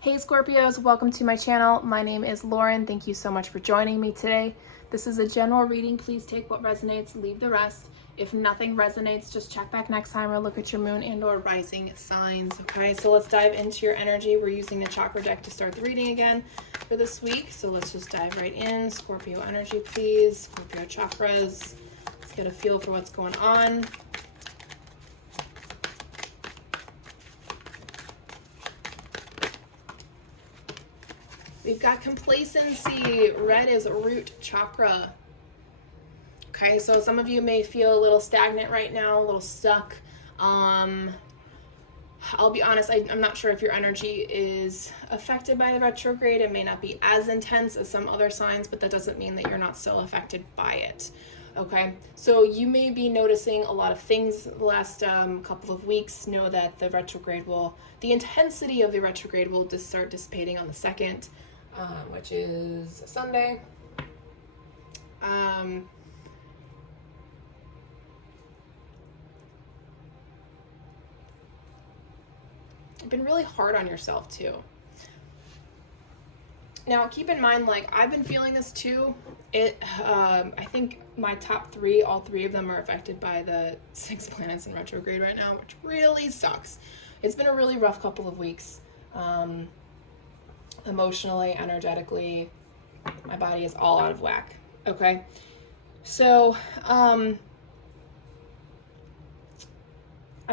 Hey Scorpios, welcome to my channel. My name is Lauren. Thank you so much for joining me today. This is a general reading. Please take what resonates, leave the rest. If nothing resonates, just check back next time or look at your moon and or rising signs. Okay, so let's dive into your energy. We're using the chakra deck to start the reading again for this week. So let's just dive right in. Scorpio energy, please. Scorpio chakras. Let's get a feel for what's going on. We've got complacency. Red is root chakra. Okay, so some of you may feel a little stagnant right now, a little stuck. I'll be honest, I'm not sure if your energy is affected by the retrograde. It may not be as intense as some other signs, but that doesn't mean that you're not still affected by it. Okay, so you may be noticing a lot of things the last couple of weeks. Know that the intensity of the retrograde will just start dissipating on the 2nd. Which is Sunday. You've been really hard on yourself too. Now keep in mind, like, I've been feeling this too. I think my top 3, all 3 of them are affected by the 6 planets in retrograde right now, which really sucks. It's been a really rough couple of weeks. Emotionally, energetically, my body is all out of whack. Okay, so I'm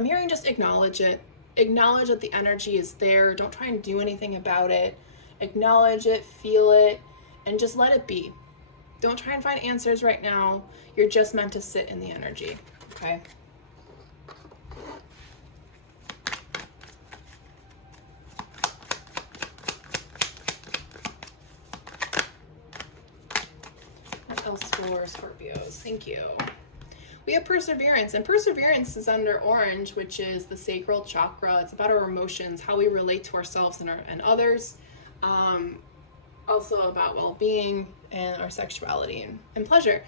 hearing just acknowledge it. Acknowledge that the energy is there. Don't try and do anything about it. Acknowledge it, feel it, and just let it be. Don't try and find answers right now. You're just meant to sit in the energy. Okay. For Scorpios. Thank you. We have perseverance, and perseverance is under orange, which is the sacral chakra. It's about our emotions, how we relate to ourselves and others. Also about well-being and our sexuality and pleasure.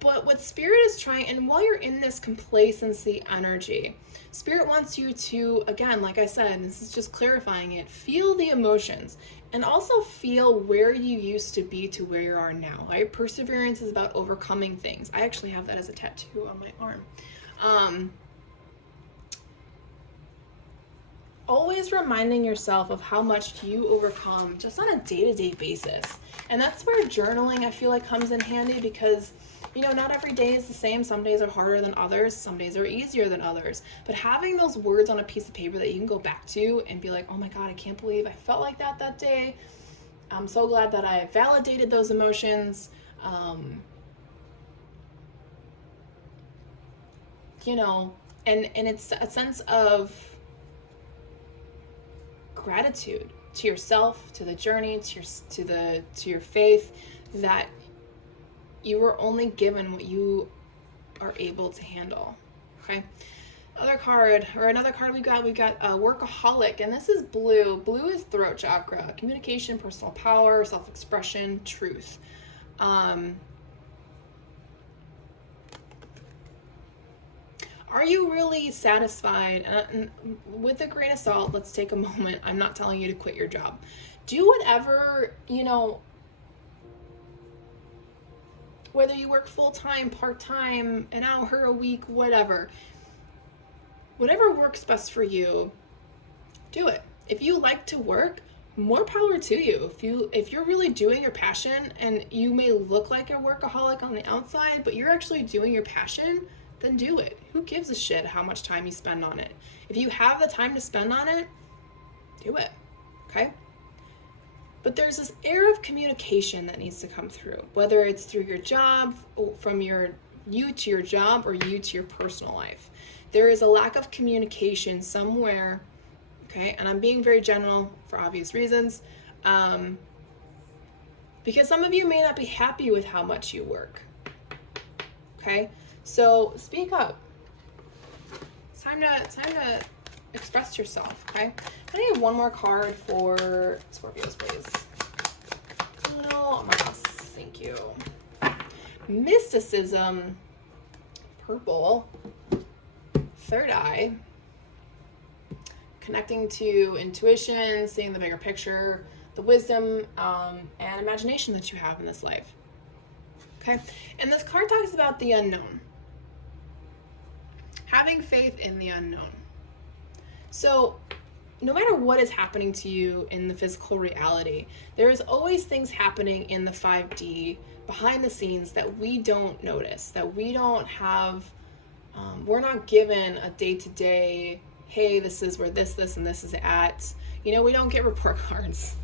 But what Spirit is trying, and while you're in this complacency energy, Spirit wants you to, again, like I said, this is just clarifying it, feel the emotions and also feel where you used to be to where you are now, right? Perseverance is about overcoming things. I actually have that as a tattoo on my arm. Always reminding yourself of how much you overcome just on a day-to-day basis. And that's where journaling, I feel like, comes in handy because, you know, not every day is the same. Some days are harder than others. Some days are easier than others. But having those words on a piece of paper that you can go back to and be like, oh my God, I can't believe I felt like that day. I'm so glad that I validated those emotions. You know, and it's a sense of gratitude to yourself, to the journey, to your faith, that you were only given what you are able to handle. Okay. Another card we got workaholic, and this is blue. Blue is throat chakra, communication, personal power, self-expression, truth. Are you really satisfied? And with a grain of salt, let's take a moment. I'm not telling you to quit your job. Do whatever, you know, whether you work full-time, part-time, an hour a week, whatever works best for you, do it. If you like to work, more power to you. If you're really doing your passion, and you may look like a workaholic on the outside, but you're actually doing your passion, then do it. Who gives a shit how much time you spend on it? If you have the time to spend on it, do it. Okay? But there's this air of communication that needs to come through, whether it's through your job, from you to your job, or you to your personal life. There is a lack of communication somewhere, okay? And I'm being very general for obvious reasons, because some of you may not be happy with how much you work, okay? So speak up. It's time to express yourself, okay? Can I have one more card for Scorpios, please? Oh my gosh, thank you. Mysticism, purple, third eye, connecting to intuition, seeing the bigger picture, the wisdom and imagination that you have in this life. Okay, and this card talks about the unknown. Having faith in the unknown. So no matter what is happening to you in the physical reality, there is always things happening in the 5D behind the scenes that we don't notice, that we don't have, we're not given a day-to-day, hey, this is where this, and this is at. You know, we don't get report cards.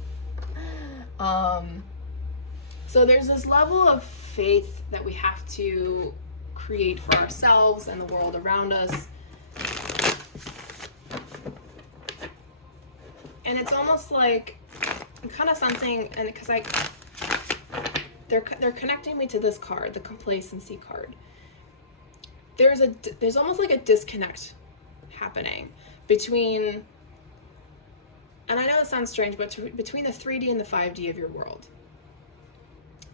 So there's this level of faith that we have to create for ourselves and the world around us. And it's almost like I'm kind of sensing, and because they're connecting me to this card, the complacency card. There's almost like a disconnect happening between, and I know it sounds strange, but between the 3D and the 5D of your world.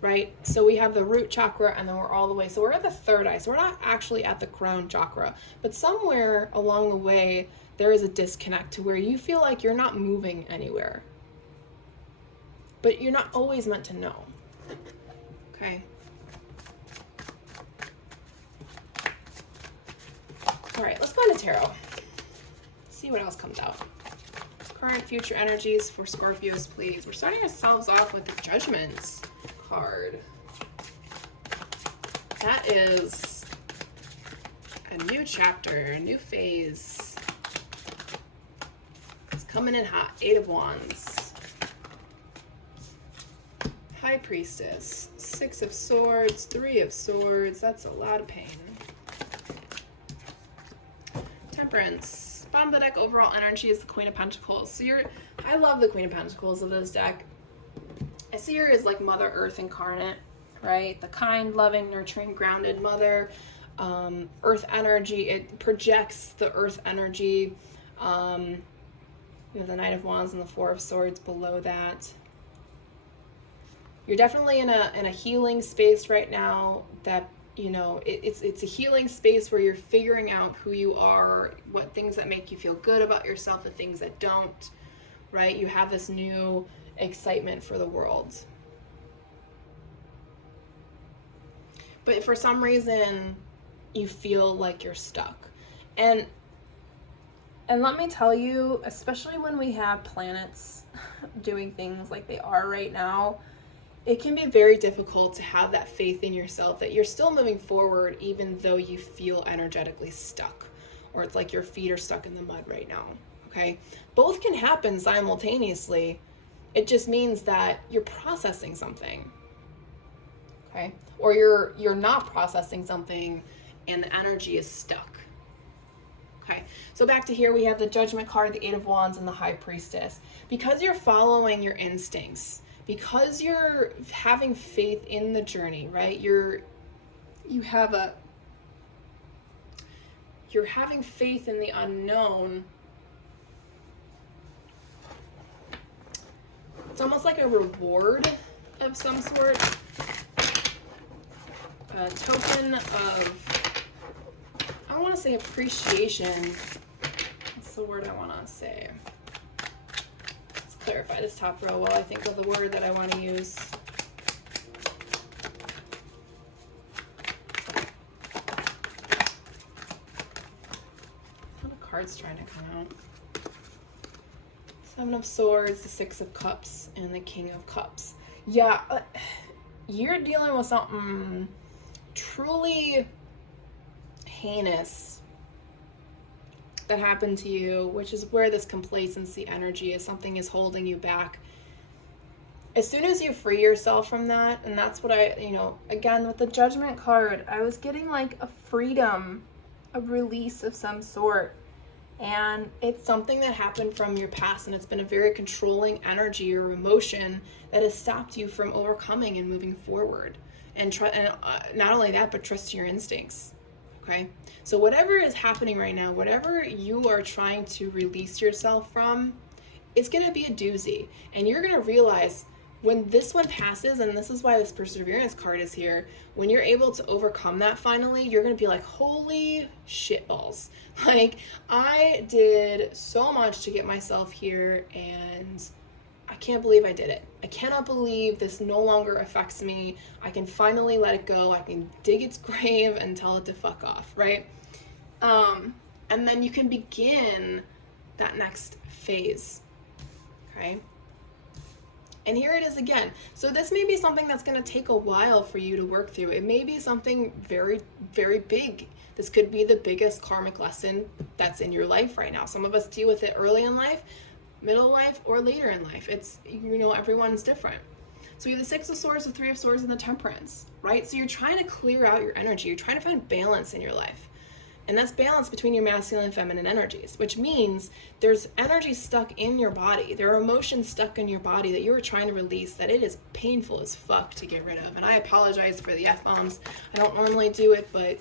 Right? So we have the root chakra, and then we're all the way. So we're at the third eye. So we're not actually at the crown chakra, but somewhere along the way, there is a disconnect to where you feel like you're not moving anywhere. But you're not always meant to know. Okay? All right, let's go into tarot. Let's see what else comes out. Current, future energies for Scorpios, please. We're starting ourselves off with the Judgments card. That is a new chapter, a new phase. It's coming in hot. 8 of Wands. High Priestess. 6 of Swords. 3 of Swords. That's a lot of pain. Temperance. Bottom of the deck, overall energy is the Queen of Pentacles. So I love the Queen of Pentacles of this deck. I see her as like Mother Earth incarnate, right? The kind, loving, nurturing, grounded mother. Earth energy, it projects the earth energy. We have the Knight of Wands and the 4 of Swords below that. You're definitely in a healing space right now that, you know, it's a healing space where you're figuring out who you are, what things that make you feel good about yourself, the things that don't, right? You have this new excitement for the world. But for some reason, you feel like you're stuck. And let me tell you, especially when we have planets doing things like they are right now, it can be very difficult to have that faith in yourself that you're still moving forward even though you feel energetically stuck, or it's like your feet are stuck in the mud right now, okay? Both can happen simultaneously. It just means that you're processing something, okay? Or you're not processing something and the energy is stuck. Okay, so back to here, we have the Judgment card, the 8 of Wands, and the High Priestess. Because you're following your instincts, because you're having faith in the journey, right? You're having faith in the unknown. It's almost like a reward of some sort. A token of, I don't want to say appreciation. What's the word I want to say? Let's clarify this top row while I think of the word that I want to use. What are the cards trying to come out? 7 of Swords, the 6 of Cups, and the King of Cups. Yeah, you're dealing with something truly heinous that happened to you, which is where this complacency energy is. Something is holding you back. As soon as you free yourself from that, and that's what again, with the Judgment card, I was getting like a freedom, a release of some sort. And it's something that happened from your past, and it's been a very controlling energy or emotion that has stopped you from overcoming and moving forward. And not only that, but trust your instincts. Okay? So whatever is happening right now, whatever you are trying to release yourself from, it's going to be a doozy. And you're going to realize when this one passes, and this is why this perseverance card is here, when you're able to overcome that finally, you're going to be like, holy shitballs. Like, I did so much to get myself here, and I can't believe I did it. I cannot believe this no longer affects me. I can finally let it go. I can dig its grave and tell it to fuck off, right? And then you can begin that next phase, okay? And here it is again. So this may be something that's going to take a while for you to work through. It may be something very, very big. This could be the biggest karmic lesson that's in your life right now. Some of us deal with it early in life, middle life, or later in life. It's, you know, everyone's different. So you have the Six of Swords, the Three of Swords, and the Temperance, right? So you're trying to clear out your energy. You're trying to find balance in your life. And that's balance between your masculine and feminine energies, which means there's energy stuck in your body. There are emotions stuck in your body that you are trying to release that it is painful as fuck to get rid of. And I apologize for the F-bombs. I don't normally do it, but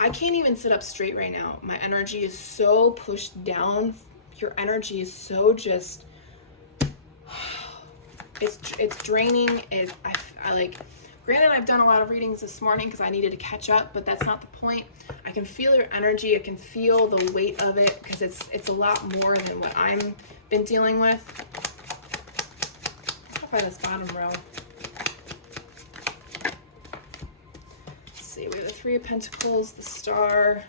I can't even sit up straight right now. My energy is so pushed down. Your energy is so just, it's draining. Granted, I've done a lot of readings this morning because I needed to catch up, but that's not the point. I can feel your energy. I can feel the weight of it because it's a lot more than what I've been dealing with. Let's try this bottom row. Let's see, we have the Three of Pentacles, the Star,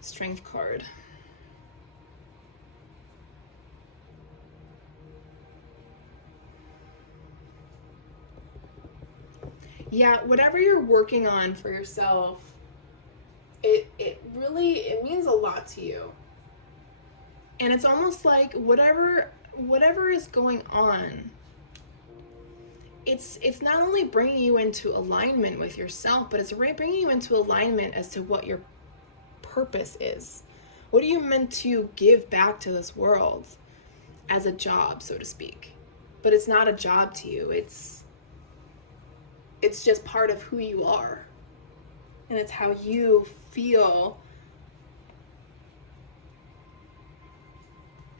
Strength card. Yeah, whatever you're working on for yourself, it really means a lot to you. And it's almost like whatever is going on, it's not only bringing you into alignment with yourself, but it's bringing you into alignment as to what your purpose is. What are you meant to give back to this world as a job, so to speak? But it's not a job to you. It's just part of who you are. And it's how you feel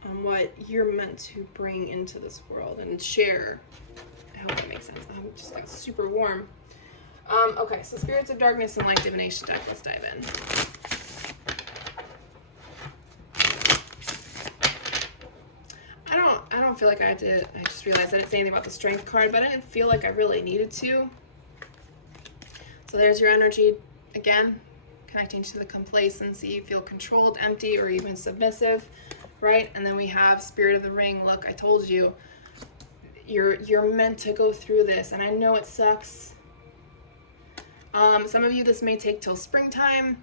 on what you're meant to bring into this world and share. I hope that makes sense. I'm just got super warm. Okay, so Spirits of Darkness and Light Divination deck. Let's dive in. I don't feel like I just realized I didn't say anything about the Strength card, but I didn't feel like I really needed to. So there's your energy again, connecting to the complacency. You feel controlled, empty, or even submissive, right? And then we have Spirit of the Ring. Look, I told you, you're meant to go through this, and I know it sucks. Some of you, this may take till springtime,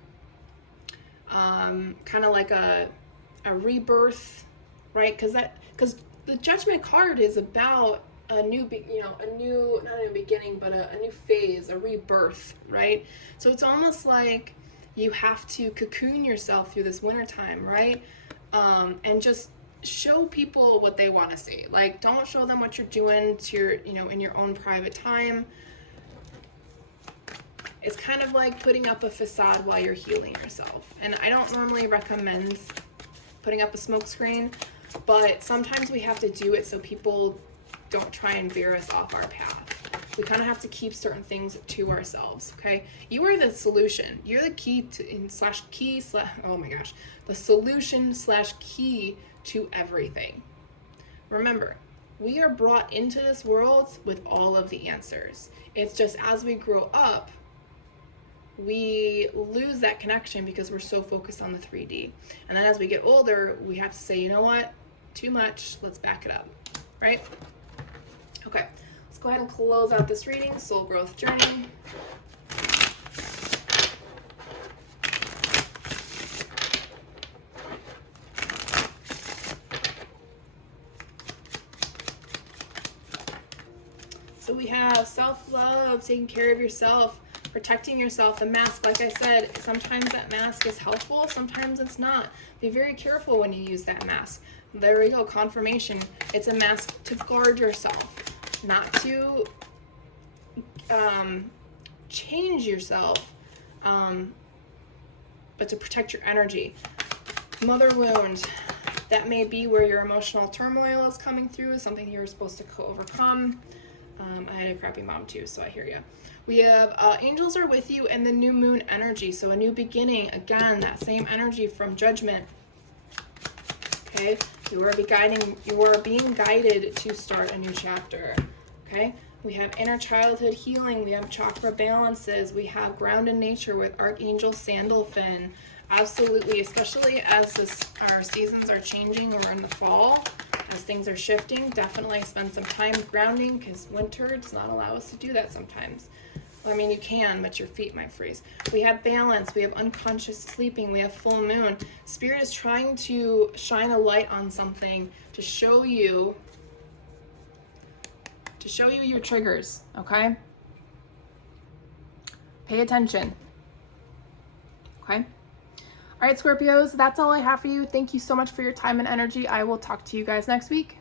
kind of like a rebirth, right? Because the Judgment card is about a new, not a new beginning, but a new phase, a rebirth, right? So it's almost like you have to cocoon yourself through this wintertime, right? And just show people what they want to see. Like, don't show them what you're doing to your, in your own private time. It's kind of like putting up a facade while you're healing yourself. And I don't normally recommend putting up a smoke screen, but sometimes we have to do it so people don't try and veer us off our path. We kind of have to keep certain things to ourselves, okay? You are the solution. You're the key to, oh my gosh, the solution / key to everything. Remember, we are brought into this world with all of the answers. It's just as we grow up, we lose that connection because we're so focused on the 3D. And then as we get older, we have to say, you know what? Too much. Let's back it up, right? Okay, let's go ahead and close out this reading, Soul Growth Journey. So we have self-love, taking care of yourself, protecting yourself. The mask, like I said, sometimes that mask is helpful, sometimes it's not. Be very careful when you use that mask. There we go, confirmation. It's a mask to guard yourself, not to change yourself, but to protect your energy. Mother wound. That may be where your emotional turmoil is coming through, something you're supposed to overcome. I had a crappy mom too, so I hear you. We have angels are with you and the new moon energy. So a new beginning, again, that same energy from Judgment. Okay, you are being guided to start a new chapter. Okay, we have inner childhood healing, we have chakra balances, we have ground in nature with Archangel Sandalphon. Absolutely, especially as our seasons are changing, we're in the fall, as things are shifting, definitely spend some time grounding, because winter does not allow us to do that sometimes. Well, I mean, you can, but your feet might freeze. We have balance, we have unconscious sleeping, we have full moon. Spirit is trying to shine a light on something to show you your triggers, okay? Pay attention, okay? All right, Scorpios, that's all I have for you. Thank you so much for your time and energy. I will talk to you guys next week.